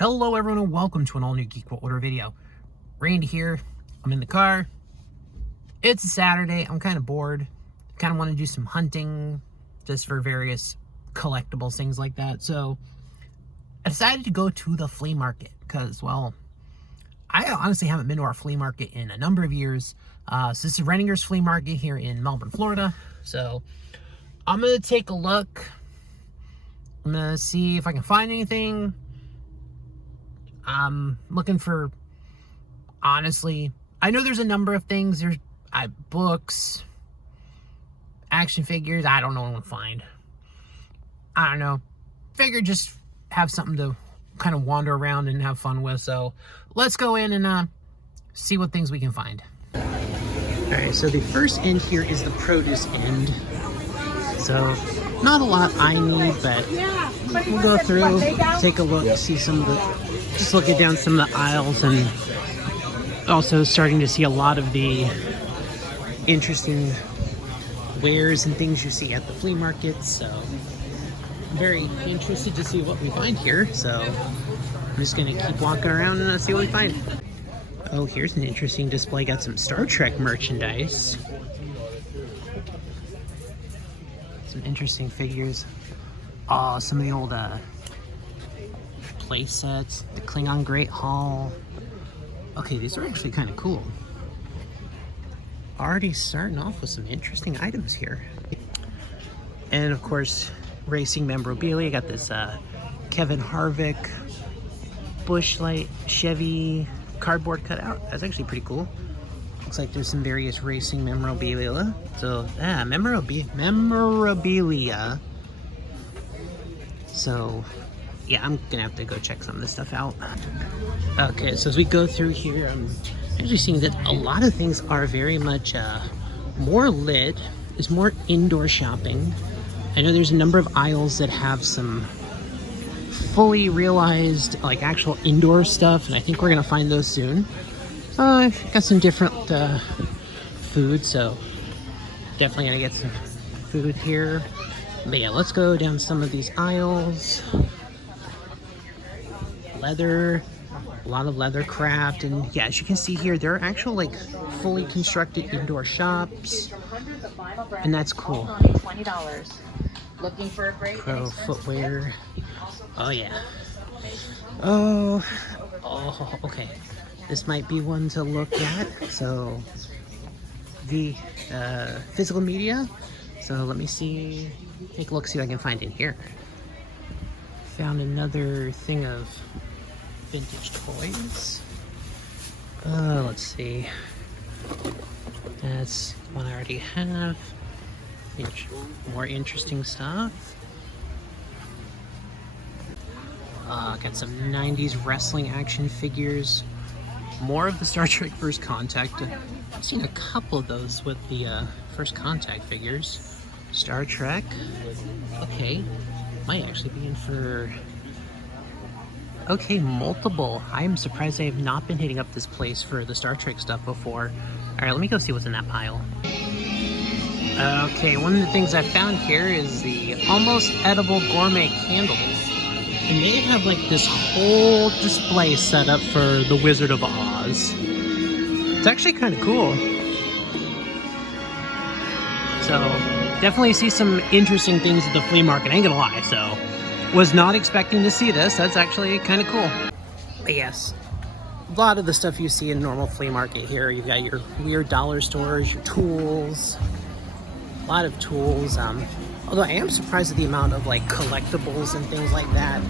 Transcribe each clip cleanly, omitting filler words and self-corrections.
Hello everyone and welcome to an all new Geek World Order video. Randy here. I'm in the car. It's a Saturday. I'm kind of bored. Kind of want to do some hunting just for various collectibles, things like that. So I decided to go to the flea market because, well, I honestly haven't been to our flea market in a number of years. So this is Renninger's Flea Market here in Melbourne, Florida. So I'm going to take a look. I'm going to see if I can find anything. I'm looking for, honestly, I know there's a number of things. There's books, action figures. I don't know what to find. I don't know. Figure just have something to kind of wander around and have fun with. So let's go in and see what things we can find. All right, so the first end here is the produce end. So not a lot I need, but we'll go through, take a look, see some of the, just looking down some of the aisles, and also starting to see a lot of the interesting wares and things you see at the flea market. So I'm very interested to see what we find here. So I'm just gonna keep walking around and see what we find. Oh, here's an interesting display. Got some Star Trek merchandise. Some interesting figures. Oh, some of the old play sets. The Klingon Great Hall. Okay, these are actually kind of cool. Already starting off with some interesting items here. And of course, racing memorabilia. Got this Kevin Harvick Busch Light Chevy cardboard cutout. That's actually pretty cool. Looks like there's some various racing memorabilia. So, memorabilia. So, yeah, I'm gonna have to go check some of this stuff out. Okay, so as we go through here, I'm actually seeing that a lot of things are very much more lit. It's more indoor shopping. I know there's a number of aisles that have some fully realized, like, actual indoor stuff, and I think we're gonna find those soon. I've got some different food, so definitely gonna get some food here. But yeah, let's go down some of these aisles. Leather, a lot of leather craft, and yeah, as you can see here, there are actual, like, fully constructed indoor shops, and that's cool. $20. Looking for a great Pro footwear. Oh yeah. Oh, okay. This might be one to look at. So the physical media. So let me see, take a look, see what I can find in here. Found another thing of vintage toys. Let's see. That's one I already have. More interesting stuff. Got some 90s wrestling action figures. More of the Star Trek First Contact. I've seen a couple of those with the First Contact figures. Star Trek. Okay. Might actually be in for... Okay, multiple. I am surprised I have not been hitting up this place for the Star Trek stuff before. Alright, let me go see what's in that pile. Okay, one of the things I found here is the almost edible gourmet candles. And they have, like, this whole display set up for the Wizard of Oz. It's actually kind of cool. So, definitely see some interesting things at the flea market, I ain't gonna lie. So, was not expecting to see this. That's actually kind of cool. But yes, a lot of the stuff you see in a normal flea market here. You've got your weird dollar stores, your tools. A lot of tools. Although I am surprised at the amount of, like, collectibles and things like that.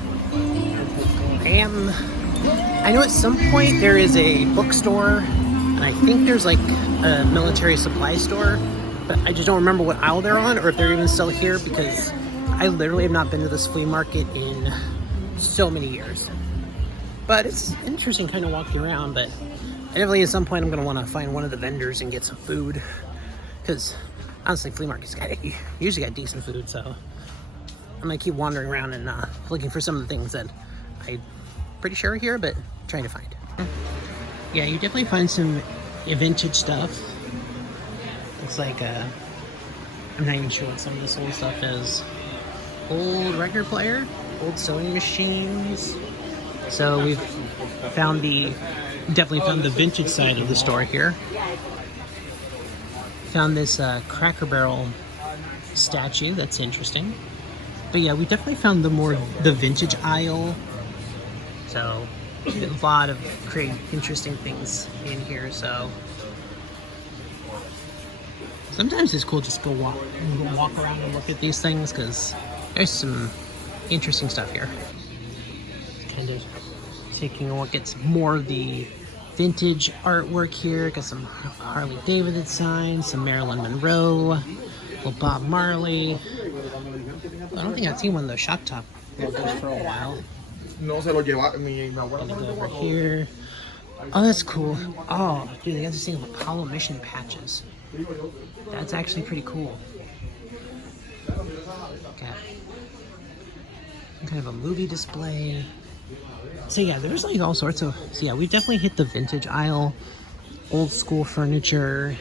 I know at some point there is a bookstore, and I think there's, like, a military supply store, but I just don't remember what aisle they're on, or if they're even still here, because I literally have not been to this flea market in so many years. But it's interesting kind of walking around, but definitely at some point I'm going to want to find one of the vendors and get some food, because honestly, flea markets usually got decent food, so I'm gonna keep wandering around and looking for some of the things that I'm pretty sure are here, but trying to find. Yeah, you definitely find some vintage stuff. Looks like I'm not even sure what some of this old stuff is. Old record player, old sewing machines. So we've definitely found the vintage side of the store here. Found this Cracker Barrel statue. That's interesting. But yeah, we definitely found the vintage aisle. So a lot of interesting things in here. So sometimes it's cool just go walk around and look at these things because there's some interesting stuff here. Kind of taking a look at some more of the vintage artwork here. Got some Harley Davidson signs, some Marilyn Monroe, little Bob Marley. I don't think I've seen one of those Shop Top logos for a while. Gonna go over here. Oh, that's cool. Oh, dude, they got this thing of Apollo mission patches. That's actually pretty cool. Okay. Kind of a movie display. So yeah, there's like all sorts of. So yeah, we've definitely hit the vintage aisle, old school furniture.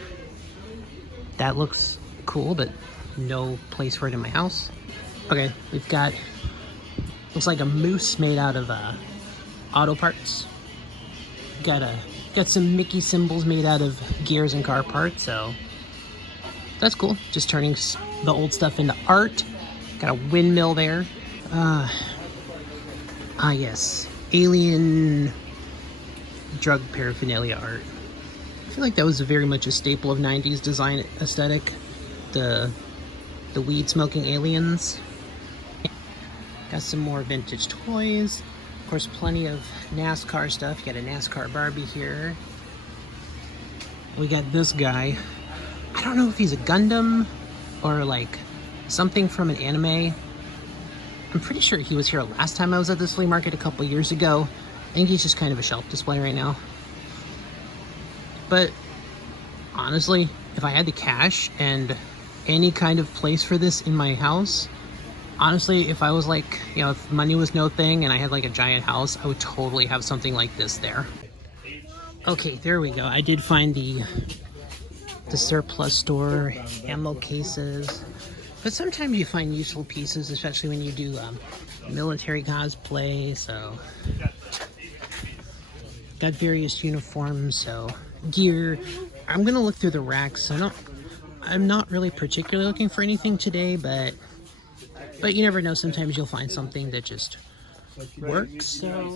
That looks cool, but no place for it in my house. Okay, we've got. Looks like a moose made out of auto parts. Got some Mickey symbols made out of gears and car parts. So that's cool. Just turning the old stuff into art. Got a windmill there. Yes. Alien drug paraphernalia art. I feel like that was very much a staple of 90s design aesthetic. The weed smoking aliens. Got some more vintage toys. Of course, plenty of NASCAR stuff. You got a NASCAR Barbie here. We got this guy. I don't know if he's a Gundam or like something from an anime. I'm pretty sure he was here last time I was at this flea market a couple years ago. I think he's just kind of a shelf display right now. But honestly, if I had the cash and any kind of place for this in my house, honestly, if I was like, you know, if money was no thing and I had like a giant house, I would totally have something like this there. Okay, there we go. I did find the surplus store, ammo cases. But sometimes you find useful pieces, especially when you do military cosplay. So got various uniforms, so gear. I'm gonna look through the racks. I'm not really particularly looking for anything today, but you never know. Sometimes you'll find something that just works. So I'm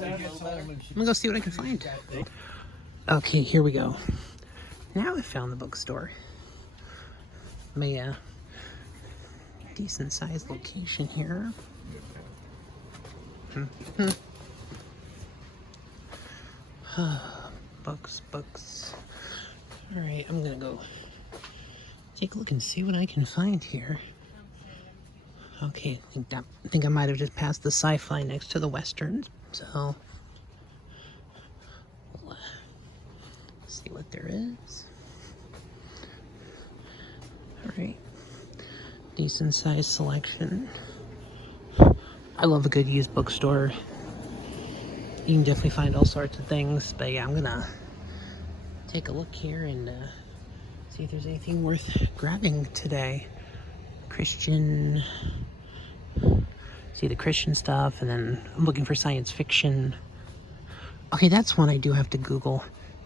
gonna go see what I can find. Okay, here we go. Now I found the bookstore. My decent sized location here. Books. All right, I'm gonna go take a look and see what I can find here. Okay, I think I might have just passed the sci-fi next to the westerns, so we'll see what there is. All right, decent sized selection. I love a good used bookstore. You can definitely find all sorts of things, but yeah, I'm gonna take a look here and see if there's anything worth grabbing today. Christian. See the Christian stuff, and then I'm looking for science fiction. Okay, that's one I do have to Google.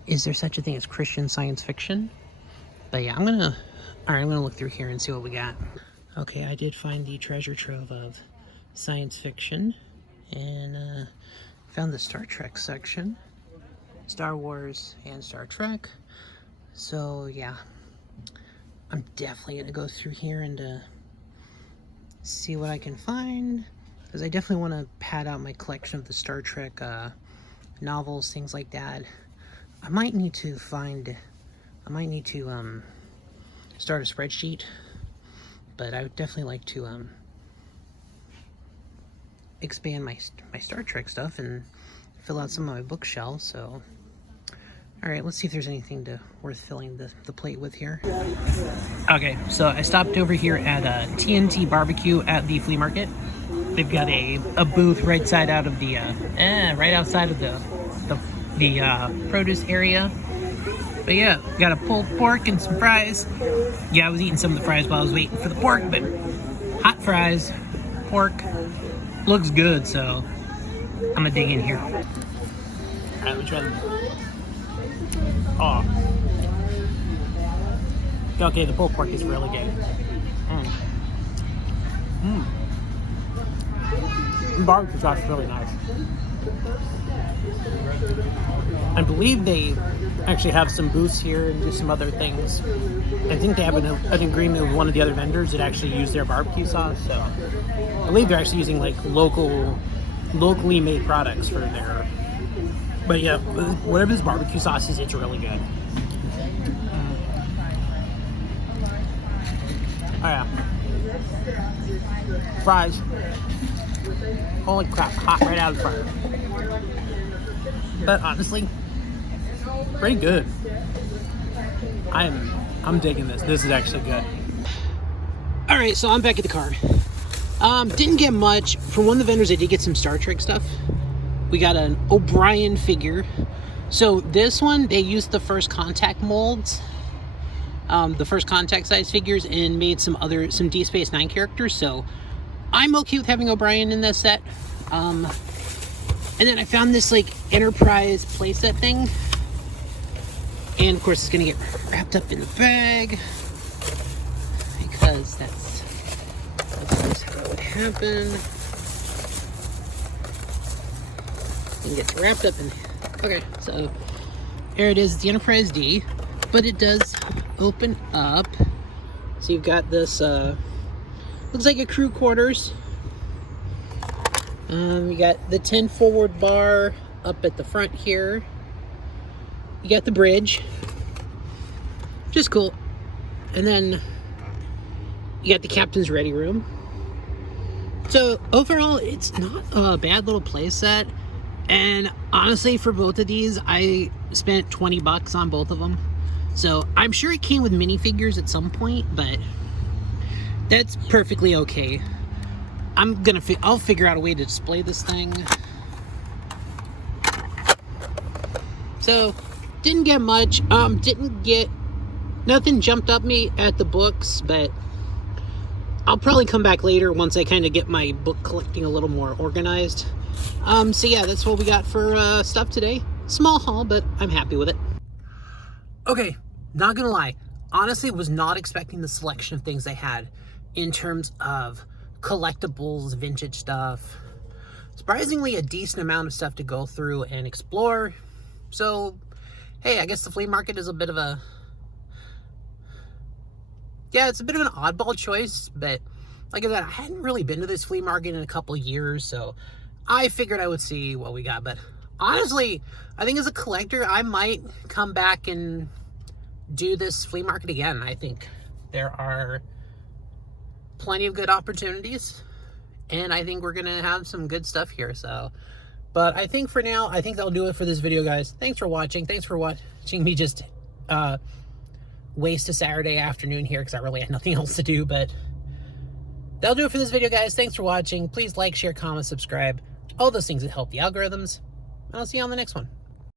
Is there such a thing as Christian science fiction? But yeah, I'm gonna look through here and see what we got. Okay, I did find the treasure trove of science fiction, and found the Star Trek section. Star Wars and Star Trek. So yeah, I'm definitely gonna go through here and see what I can find, because I definitely want to pad out my collection of the Star Trek novels, things like that. I might need to start a spreadsheet, but I would definitely like to expand my Star Trek stuff and fill out some of my bookshelves. So all right, let's see if there's anything worth filling the plate with here. Okay, so I stopped over here at TNT Barbecue at the flea market. They've got a booth right outside of the produce area. But yeah, got a pulled pork and some fries. Yeah, I was eating some of the fries while I was waiting for the pork, but hot fries, pork, looks good, so I'm gonna dig in here. Alright, let me try them. Oh. Okay, the pulled pork is really good. The barbecue sauce is really nice. I believe they actually have some booths here and do some other things. I think they have an agreement with one of the other vendors that actually use their barbecue sauce. So I believe they're actually using like locally made products for their. But yeah, whatever this barbecue sauce is, it's really good. Oh yeah. Fries. Holy crap, hot right out of the fryer. But honestly, pretty good. I'm digging this. This is actually good. Alright, so I'm back at the car. Didn't get much. From one of the vendors, I did get some Star Trek stuff. We got an O'Brien figure. So this one, they used the First Contact molds. The First Contact size figures, and made some Deep Space Nine characters. So I'm okay with having O'Brien in this set. And then I found this like Enterprise playset thing. And of course it's gonna get wrapped up in the bag. Because that's how it would happen. And gets wrapped up in. Okay, so here it is, the Enterprise D. But it does open up. So you've got this looks like a crew quarters. You got the 10 forward bar up at the front here. You got the bridge, which is cool. And then you got the captain's ready room. So overall, it's not a bad little play set. And honestly, for both of these, I spent $20 on both of them. So I'm sure it came with minifigures at some point, but that's perfectly okay. I'll figure out a way to display this thing. So, didn't get much. Nothing jumped up me at the books, but I'll probably come back later once I kind of get my book collecting a little more organized. So yeah, that's what we got for stuff today. Small haul, but I'm happy with it. Okay, not gonna lie. Honestly, was not expecting the selection of things they had in terms of collectibles, vintage stuff. Surprisingly, a decent amount of stuff to go through and explore. So, hey, I guess the flea market is a bit of a... Yeah, it's a bit of an oddball choice, but like I said, I hadn't really been to this flea market in a couple years, so I figured I would see what we got. But honestly, I think as a collector, I might come back and do this flea market again. I think there are plenty of good opportunities, and I think we're gonna have some good stuff here. So, but I think for now, I think that'll do it for this video, guys. Thanks for watching. Thanks for watching me just waste a Saturday afternoon here because I really had nothing else to do. But that'll do it for this video, guys. Thanks for watching. Please like, share, comment, subscribe, all those things that help the algorithms, and I'll see you on the next one.